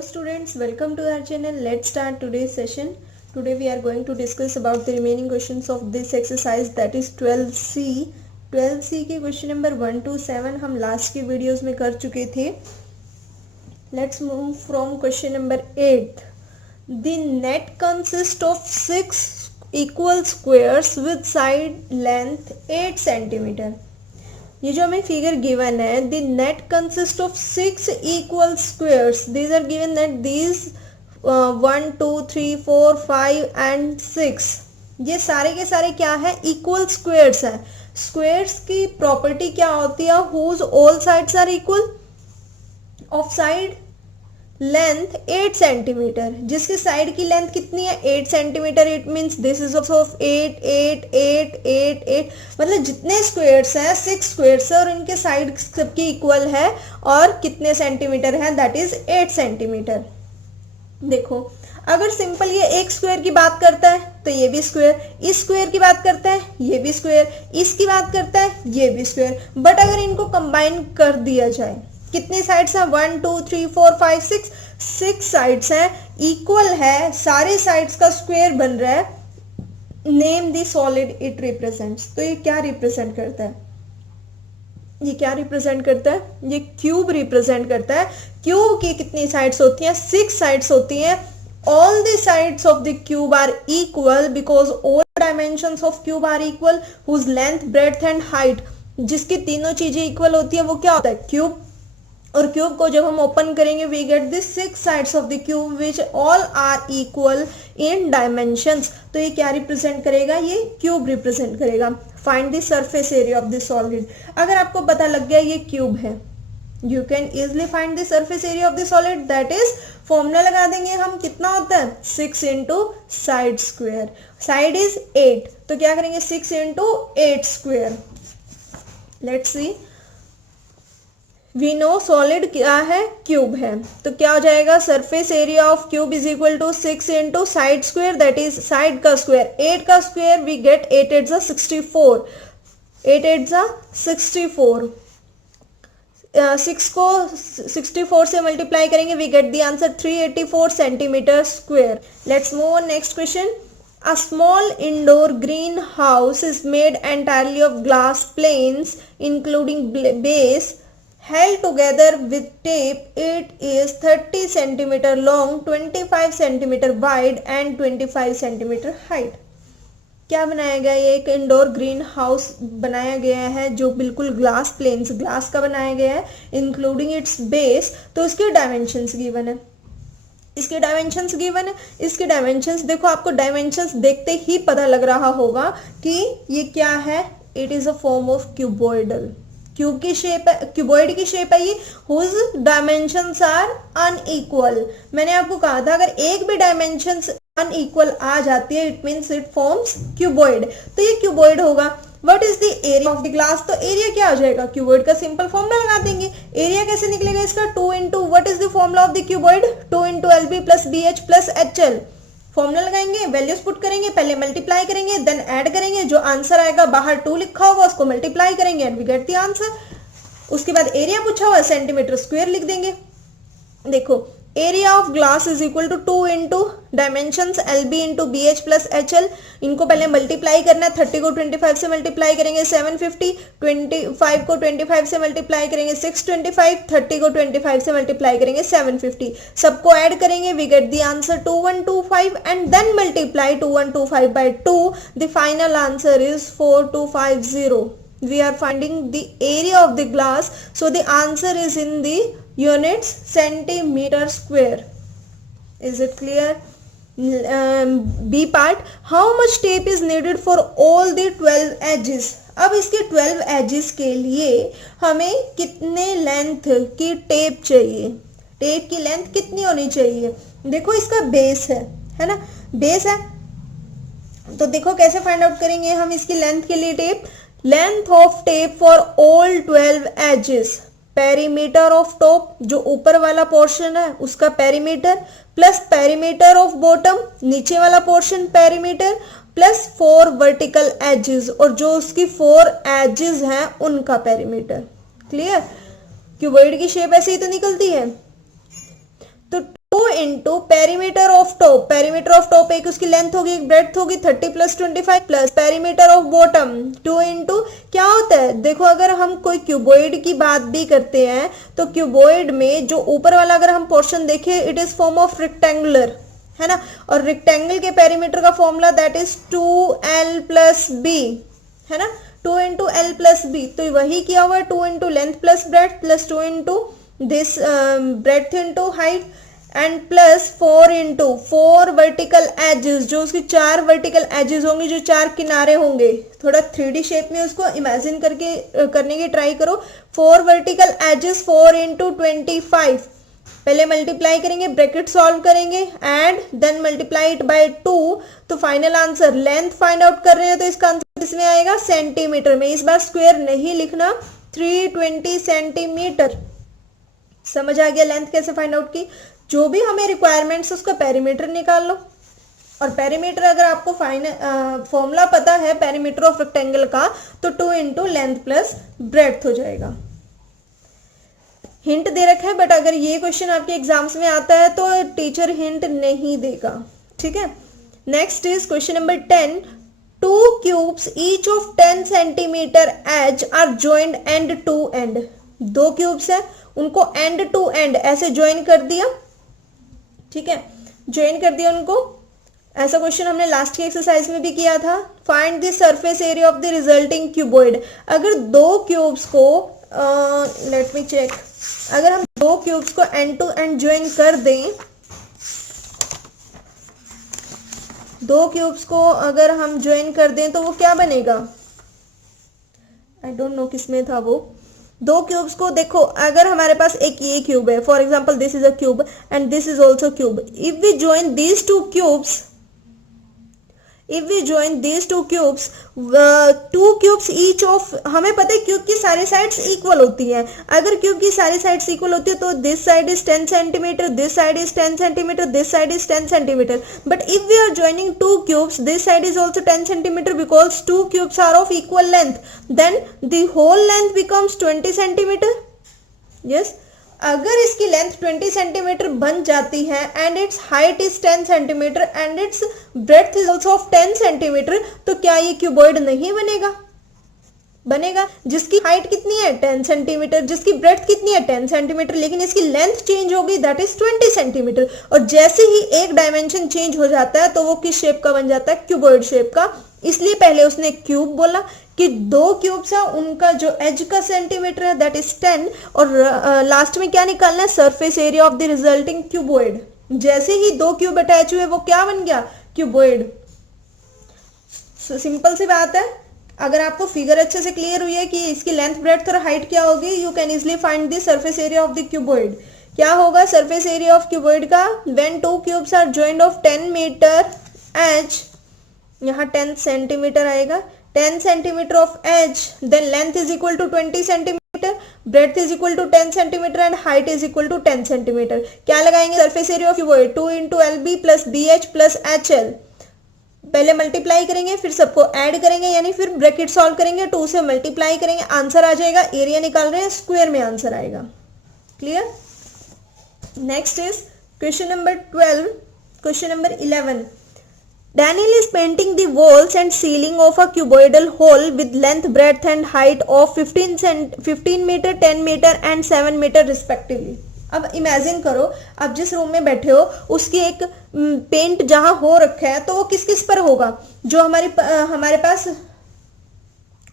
Hello students, welcome to our channel. Let's start today's session. Today we are going to discuss about the remaining questions of this exercise, that is 12C. 12C के question number 1 to 7 हम last की videos में कर चुके थे. Let's move from question number 8. The net consists of 6 equal squares with side length 8 cm. ये जो हमें फिगर गिवन है, the net consist of 6 equal squares. These are given that these 1 2 3 4 5 and 6, ये सारे के सारे क्या है, इक्वल स्क्वायर्स है. स्क्वायर्स की प्रॉपर्टी क्या होती है, whose all sides are equal, of side length 8 centimetre, जिसकी साइड की लेंथ कितनी है 8 centimetre. It means this is of 8 8 8 8 8, मतलब जितने स्क्वायर्स हैं 6 स्क्वायर्स है और इनके साइड सबकी इक्वल है और कितने सेंटीमीटर है, दैट इज 8 सेंटीमीटर. देखो अगर सिंपल ये एक स्क्वायर की बात करता है तो ये भी स्क्वायर, इस स्क्वायर की बात करता है ये भी स्क्वायर, इसकी बात करता है ये भी स्क्वायर. बट अगर इनको कंबाइन कर दिया जाए, कितनी साइड्स हैं 1 2 3 4 5 6, 6 साइड्स हैं, इक्वल है, सारे साइड्स का स्क्वायर बन रहा है. Name the solid it represents. तो ये क्या रिप्रेजेंट करता है, ये क्या रिप्रेजेंट करता है, ये क्यूब रिप्रेजेंट करता है. क्यूब की कितनी साइड्स होती हैं, 6 साइड्स होती हैं. All the sides of the cube are equal because all dimensions of cube are equal, whose length breadth and height. जिसकी तीनों चीजें इक्वल होती है वो क्या होता है, क्यूब. और क्यूब को जब हम ओपन करेंगे we get the 6 sides of the cube which all are equal in dimensions. तो ये क्या रिप्रेजेंट करेगा, ये क्यूब रिप्रेजेंट करेगा. Find the surface area of the solid. अगर आपको पता लग गया ये क्यूब है, you can easily find the surface area of the solid. That is formula लगा देंगे हम, कितना होता है 6 into side square. Side is 8, तो क्या करेंगे 6 into 8 square. Let's see, we know solid क्या है, क्यूब है. तो क्या हो जाएगा, surface area of cube is equal to 6 into side square, that is side का स्क्वायर 8 का स्क्वायर, वी गेट 8 8 64, 8 8 64. 6 को 64 से मल्टीप्लाई करेंगे we get the answer 384 centimetre square. Let's move on next question. A small indoor greenhouse is made entirely of glass planes including base held together with tape. It is 30 centimeter long, 25 centimeter wide and 25 centimeter height. क्या बनाया गया, ये एक indoor green house बनाया गया है जो बिल्कुल ग्लास प्लेन्स, ग्लास का बनाया गया है, इंक्लूडिंग इट्स बेस. तो इसके डायमेंशंस गिवन है, इसके डायमेंशंस गिवन है. इसके डायमेंशंस देखो, आपको डायमेंशंस देखते ही पता लग रहा होगा कि ये क्या है, it is a form of cuboidal. Cube की शेप है, क्यूबॉइड की शेप है ये, हुज डायमेंशंस आर अनइक्वल. मैंने आपको कहा था अगर एक भी डायमेंशंस अनइक्वल आ जाती है it means it forms cuboid. तो ये क्यूबॉइड होगा. What is the area of the glass. तो एरिया क्या हो जाएगा, क्यूबॉइड का सिंपल फॉर्मूला लगा देंगे. एरिया कैसे निकलेगा इसका, 2 into what is the formula of the cuboid, 2 into LB plus BH plus HL. Formula लगाएंगे, वैल्यूज पुट करेंगे, पहले मल्टीप्लाई करेंगे देन ऐड करेंगे, जो आंसर आएगा बाहर 2 लिखा होगा उसको मल्टीप्लाई करेंगे and we get the answer. उसके बाद एरिया पूछा हुआ सेंटीमीटर स्क्वायर लिख देंगे. देखो area of glass is equal to 2 into dimensions LB into BH plus HL. इनको पहले मल्टीप्लाई करना है, 30 को 25 से मल्टीप्लाई करेंगे 750, 25 को 25 से मल्टीप्लाई करेंगे 625, 30 को 25 से मल्टीप्लाई करेंगे 750. सबको ऐड करेंगे we get the answer 2125 and then multiply 2125 by 2. The final answer is 4250. We are finding the area of the glass, so the answer is in the units centimeter square. Is it clear? B part, how much tape is needed for all the 12 edges. अब इसके 12 edges के लिए हमें कितने length की tape चाहिए, tape की length कितनी होनी चाहिए. देखो इसका बेस है ना, बेस है. तो देखो कैसे फाइंड आउट करेंगे हम इसकी लेंथ के लिए tape. Length of tape for all 12 edges, perimeter of top जो ऊपर वाला पोर्शन है उसका perimeter, plus perimeter of bottom नीचे वाला portion perimeter, plus 4 vertical edges और जो उसकी 4 एजेस हैं उनका पेरीमीटर. क्लियर. क्यूबॉइड की शेप ऐसे ही तो निकलती है. तो into perimeter of top, perimeter of top एक उसकी लेंथ होगी एक ब्रेड्थ होगी 30 plus 25 plus perimeter of bottom 2 into क्या होता है, देखो अगर हम कोई क्यूबॉइड की बात भी करते हैं तो क्यूबॉइड में जो ऊपर वाला अगर हम पोर्शन देखें it is form of rectangular, है ना, और रेक्टेंगल के पेरीमीटर का formula that is 2l plus b, है ना, 2 इंटू एल प्लस बी, तो वही किया हुआ है 2 into length plus breadth plus 2 into this breadth into height and plus 4 into 4 vertical edges, जो उसकी 4 वर्टिकल एजेस होंगी, जो 4 किनारे होंगे, थोड़ा 3D शेप में उसको इमेजिन करके करने की ट्राई करो। 4 वर्टिकल एजेस 4 इंटू 25, पहले मल्टीप्लाई करेंगे, ब्रैकेट सॉल्व करेंगे and then multiply it by 2, तो final answer length find out कर रहे हैं तो इसका आंसर इसमें आएगा सेंटीमीटर में, इस बार स्क्वायर नहीं लिखना, 320 सेंटीमीटर। समझ आ गया लेंथ कैसे फाइंड आउट की, जो भी हमें रिक्वायरमेंट्स उसका पेरीमीटर निकाल लो, और पेरीमीटर अगर आपको फॉर्मूला पता है पेरीमीटर ऑफ रेक्टेंगल का तो 2 इंटू लेंथ प्लस ब्रेड्थ हो जाएगा। हिंट दे रखा है बट अगर ये क्वेश्चन आपके एग्जाम्स में आता है तो टीचर हिंट नहीं देगा, ठीक है। Next is question number 10, 2 cubes each of 10 centimetre edge are joined end to end, 2 cubes है उनको एंड टू एंड ऐसे ज्वाइन कर दिया, ठीक है, ज्वाइन कर दिया उनको। ऐसा क्वेश्चन हमने लास्ट की एक्सरसाइज में भी किया था, find the surface area of the resulting cuboid. अगर 2 क्यूब्स को लेट मी चेक, अगर हम 2 क्यूब्स को एंड टू एंड ज्वाइन कर दें, 2 क्यूब्स को अगर हम ज्वाइन कर दें तो वो क्या बनेगा, आई डोंट नो किसमें था वो, 2 क्यूब्स को देखो अगर हमारे पास एक ये क्यूब है, for example this is a cube and this is also cube, if we join these 2 cubes, if we join these 2 cubes, 2 cubes each of, हमें पता है क्यूब की सारी साइड्स इक्वल होती हैं, अगर क्यूब की सारी साइड्स इक्वल होती है तो this side is 10 centimetre, this side is 10 centimetre, this side is 10 centimetre, but if we are joining 2 cubes, this side is also 10 centimeter because 2 cubes are of equal length, then the whole length becomes 20 centimeter, yes। अगर इसकी length 20 centimetre बन जाती है and it's height is 10 centimetre and it's breadth is also of 10 centimetre, तो क्या ये cuboid नहीं बनेगा, बनेगा। जिसकी हाइट कितनी है 10 सेंटीमीटर, जिसकी ब्रेड्थ कितनी है 10 सेंटीमीटर, लेकिन इसकी लेंथ चेंज होगी दैट इज 20 सेंटीमीटर, और जैसे ही एक डायमेंशन चेंज हो जाता है तो वो किस शेप का बन जाता है, क्यूबॉइड शेप का। इसलिए पहले उसने क्यूब बोला कि 2 क्यूब्स है उनका जो एज का सेंटीमीटर है दैट इज 10, और लास्ट में क्या निकालना है, surface area of the resulting cuboid. जैसे ही 2 क्यूब अटैच हुए वो क्या बन गया, क्यूबॉइड। सिंपल सी बात है, अगर आपको फिगर अच्छे से क्लियर हुई है कि इसकी लेंथ ब्रेड्थ और हाइट क्या होगी, you can easily find the surface area of the cuboid. क्या होगा सरफेस एरिया ऑफ क्यूबॉइड का, when 2 cubes are joined of 10 metre edge, यहाँ 10 सेंटीमीटर आएगा, 10 centimetre of edge, then length is equal to 20 centimetre, breadth is equal to 10 centimetre and height is equal to 10 centimetre. क्या लगाएंगे, surface area of cuboid 2 into l b plus B H plus H L, पहले multiply करेंगे फिर सबको add करेंगे, यानी फिर bracket solve करेंगे, 2 से मल्टीप्लाई करेंगे, आंसर आ जाएगा, एरिया निकाल रहे हैं स्क्वायर में आंसर आएगा। Clear. Next is question number 12, question number 11, Daniel is painting the walls and ceiling of a cuboidal hole with length, breadth and height of 15 meter, 10 meter and 7 meter respectively. अब imagine करो आप जिस room में बैठे हो उसकी एक paint जहां हो रखा है तो वो किस किस पर होगा, जो हमारे पास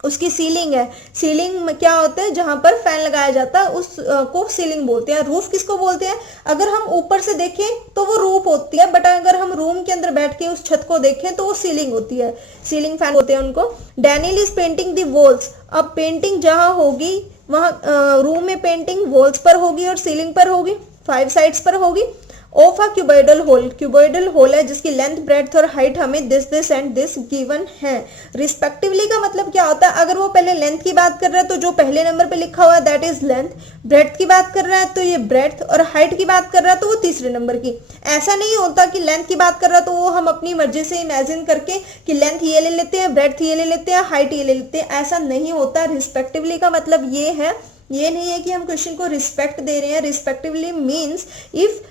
उसकी सीलिंग है, सीलिंग में क्या होता है जहां पर फैन लगाया जाता है उस को सीलिंग बोलते हैं। रूफ किसको बोलते हैं, अगर हम ऊपर से देखें तो वो रूफ होती है, बट अगर हम रूम के अंदर बैठ के उस छत को देखें तो वो सीलिंग होती है, सीलिंग फैन होते हैं उनको। Daniel is painting the walls, अब पेंटिंग जहां होगी वहां रूम में पेंटिंग वॉल्स पर होगी और सीलिंग पर होगी, 5 साइड्स पर होगी। Of a cuboidal hole, cuboidal hole है जिसकी लेंथ ब्रेड्थ और हाइट हमें दिस एंड दिस गिवन है रिस्पेक्टिवली। का मतलब क्या होता है, अगर वो पहले लेंथ की बात कर रहा है तो जो पहले नंबर पे लिखा हुआ है दैट इज लेंथ, ब्रेड्थ की बात कर रहा है तो ये ब्रेड्थ, और हाइट की बात कर रहा है तो वो तीसरे नंबर की। ऐसा नहीं होता कि लेंथ की बात कर रहा है तो वो हम अपनी मर्जी से इमेजिन करके कि लेंथ ये ले लेते हैं, ब्रेड्थ ये ले लेते हैं, हाइट ये ले लेते हैं, ऐसा नहीं होता। रिस्पेक्टिवली का मतलब ये है, ये नहीं है कि हम क्वेश्चन को रिस्पेक्ट दे रहे हैं। Respectively means if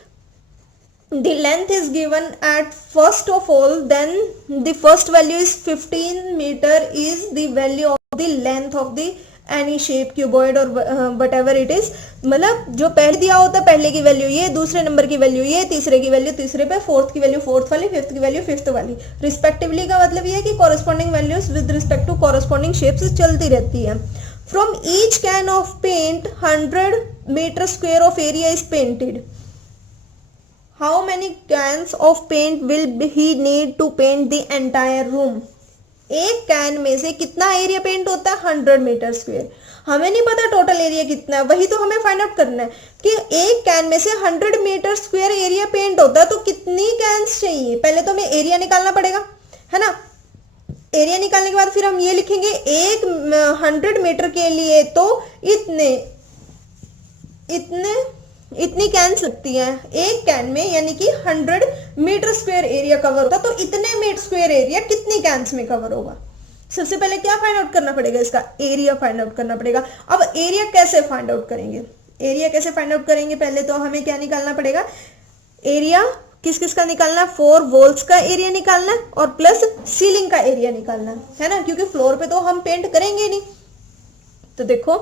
the length is given at first of all, then the first value is 15 meter is the value of the length of the any shape, cuboid or whatever it is. मतलब जो पहले दिया होता है पहले की value ये, दूसरे नंबर की वैल्यू ये, तीसरे की वैल्यू तीसरे पे, फोर्थ की वैल्यू फोर्थ वाली, फिफ्थ की वैल्यू फिफ्थ वाली रिस्पेक्टिवली का मतलब ये है कि corresponding values with respect to corresponding shapes चलती रहती है. From each can of paint 100 metre square of area is painted. How many cans of paint will he need to paint the entire room? एक can में से कितना area paint होता है? 100 metre square. हमें नहीं पता टोटल एरिया कितना है, वही तो हमें फाइंड आउट करना है कि एक कैन में से 100 मीटर स्क्वेयर एरिया पेंट होता है तो कितनी कैंस चाहिए. पहले तो हमें एरिया निकालना पड़ेगा, है ना. एरिया निकालने के बाद फिर हम ये लिखेंगे एक 100 मीटर के लिए तो इतनी कैंस लगती हैं एक कैन में, यानी कि 100 मीटर स्क्वायर एरिया कवर होता, तो इतने मीटर स्क्वायर एरिया कितनी कैंस में कवर होगा. सबसे पहले क्या फाइंड आउट करना पड़ेगा? इसका एरिया फाइंड आउट करना पड़ेगा. अब एरिया कैसे फाइंड आउट करेंगे? पहले तो हमें क्या निकालना पड़ेगा? एरिया किस किस का निकालना है? 4 वॉल्स का एरिया निकालना है और प्लस सीलिंग का एरिया निकालना है ना, क्योंकि फ्लोर पे तो हम पेंट करेंगे नहीं. तो देखो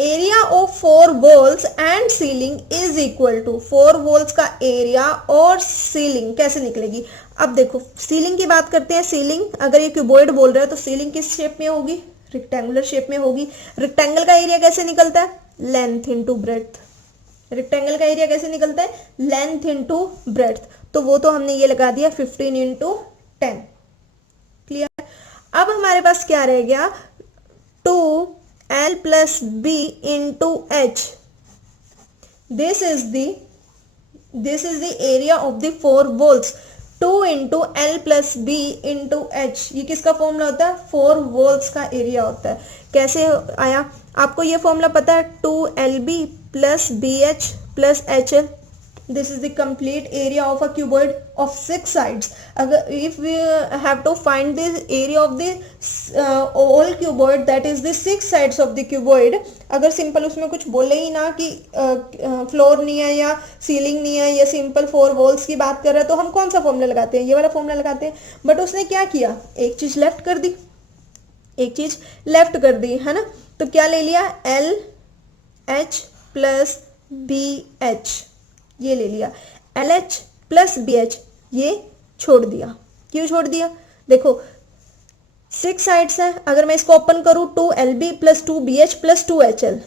area of 4 walls and ceiling is equal to 4 walls का एरिया और सीलिंग कैसे निकलेगी? अब देखो सीलिंग की बात करते हैं. सीलिंग अगर ये क्यूबॉइड बोल रहा है तो सीलिंग किस शेप में होगी? रेक्टेंगुलर शेप में होगी. रेक्टेंगल का एरिया कैसे निकलता है? Length into breadth. रेक्टेंगल का एरिया कैसे निकलता है? Length into breadth. तो वो तो हमने ये लगा दिया 15 इंटू 10. क्लियर. अब हमारे पास क्या रह गया? 2L plus B into H. This is the area of the 4 walls. 2 into L plus B into H. ये किसका फॉर्मूला होता है? 4 walls का एरिया होता है. कैसे आया? आपको ये फॉर्मूला पता है? 2LB plus BH plus HL. This is the complete area of a cuboid of 6 sides. अगर if we have to find the area of the whole cuboid, that is the 6 sides of the cuboid. अगर simple उसमें कुछ बोले ही ना कि floor नहीं है या सीलिंग नहीं है या सिंपल 4 वॉल्स की बात कर रहा है, तो हम कौन सा फॉर्मूला लगाते हैं? ये वाला फॉर्मूला लगाते हैं. बट उसने क्या किया? एक चीज लेफ्ट कर दी, है ना. तो क्या ले लिया? LH प्लस BH ये ले लिया. LH प्लस BH ये छोड़ दिया. क्यों छोड़ दिया? देखो 6 साइड्स है. अगर मैं इसको ओपन करूं 2LB plus 2BH plus 2HL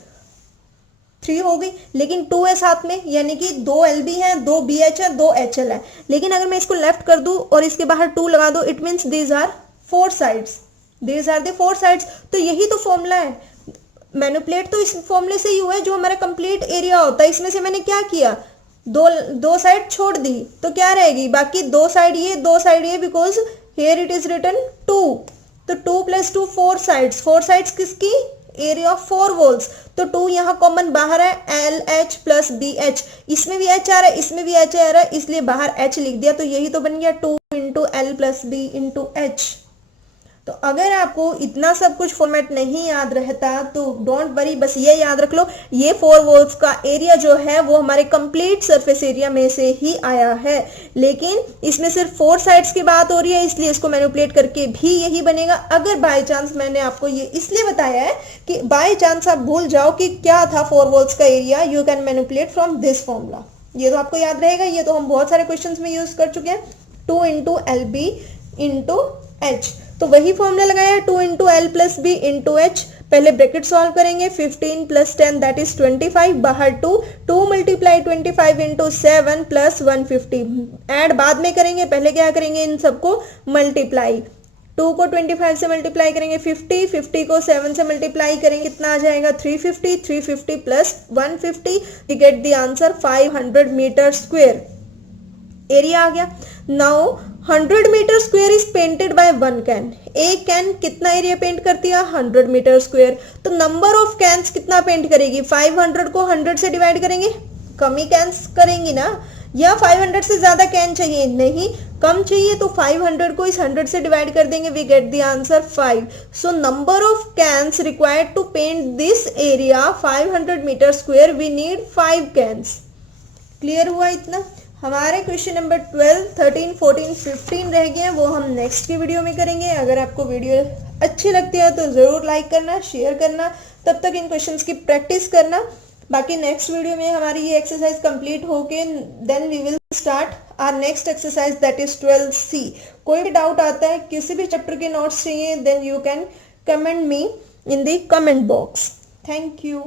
3 हो गई, लेकिन 2 है साथ में, यानी कि 2LB है, 2BH है, 2HL है. लेकिन अगर मैं इसको लेफ्ट कर दूं और इसके बाहर 2 लगा दो, it means these are 4 sides. तो यही तो फॉर्मूला है. मैनिपुलेट तो इस फॉर्मूले से ही हुआ है जो हमारा कंप्लीट एरिया होता है. इसमें से मैंने क्या किया? दो साइड छोड़ दी, तो क्या रहेगी? बाकी 2 साइड ये, because here it is written 2. तो 2 प्लस 2 4 साइड्स. 4 साइड्स किसकी? Area of 4 walls. तो 2 यहाँ कॉमन बाहर है. LH plus BH. इसमें भी H आ रहा है, इसमें भी H आ रहा है, इसलिए बाहर H लिख दिया. तो यही तो बन गया 2 into L plus B into H. तो अगर आपको इतना सब कुछ फॉर्मेट नहीं याद रहता तो डोंट वरी, बस ये याद रख लो ये 4 वॉल्स का एरिया जो है वो हमारे कंप्लीट सरफेस एरिया में से ही आया है. लेकिन इसमें सिर्फ 4 साइड्स की बात हो रही है, इसलिए इसको मैनिपुलेट करके भी यही बनेगा. अगर बाय चांस, मैंने आपको ये इसलिए बताया है कि बाय चांस आप भूल जाओ कि क्या था 4 वॉल्स का area, you can manipulate from this formula. ये तो आपको याद रहेगा, ये तो हम बहुत सारे क्वेश्चंस में यूज कर चुके हैं. 2 इंटू LB इंटू H. तो वही फॉर्मूला लगाया 2 into L plus B into H. पहले ब्रैकेट सॉल्व करेंगे. 15 प्लस 10 दैट इज 25. बाहर 2 मल्टीप्लाई 25 इंटू 7 प्लस 150. ऐड बाद में करेंगे, पहले क्या करेंगे? इन सबको मल्टीप्लाई. 2 को 25 से मल्टीप्लाई करेंगे 50 को 7 से मल्टीप्लाई करेंगे, कितना आ जाएगा? 350 plus 150. We get the answer 500 metre square. Area आ गया. Now 100 metre square is painted by 1 can. एक कैन कितना एरिया पेंट करती है? 100 मीटर स्क्वेयर. तो नंबर ऑफ कैन्स कितना पेंट करेगी? 500 को 100 से डिवाइड करेंगे, कम ही कैन्स करेंगी ना, या 500 से ज्यादा कैन चाहिए? नहीं, कम चाहिए. तो 500 को इस 100 से डिवाइड कर देंगे, we get the answer 5. So number of cans required to paint this area 500 metre square, we need 5 cans. Clear हुआ इतना? हमारे क्वेश्चन नंबर 12, 13, 14, 15 रह गए हैं, वो हम नेक्स्ट की वीडियो में करेंगे। अगर आपको वीडियो अच्छी लगती है तो ज़रूर लाइक करना, शेयर करना, तब तक इन क्वेश्चंस की प्रैक्टिस करना। बाकी नेक्स्ट वीडियो में हमारी ये एक्सरसाइज कंप्लीट होके then we will start our next exercise that is 12C। कोई भी डाउट आता है, किसी भी चैप्टर के नोट्स चाहिए, then you can comment me in the comment box. Thank you.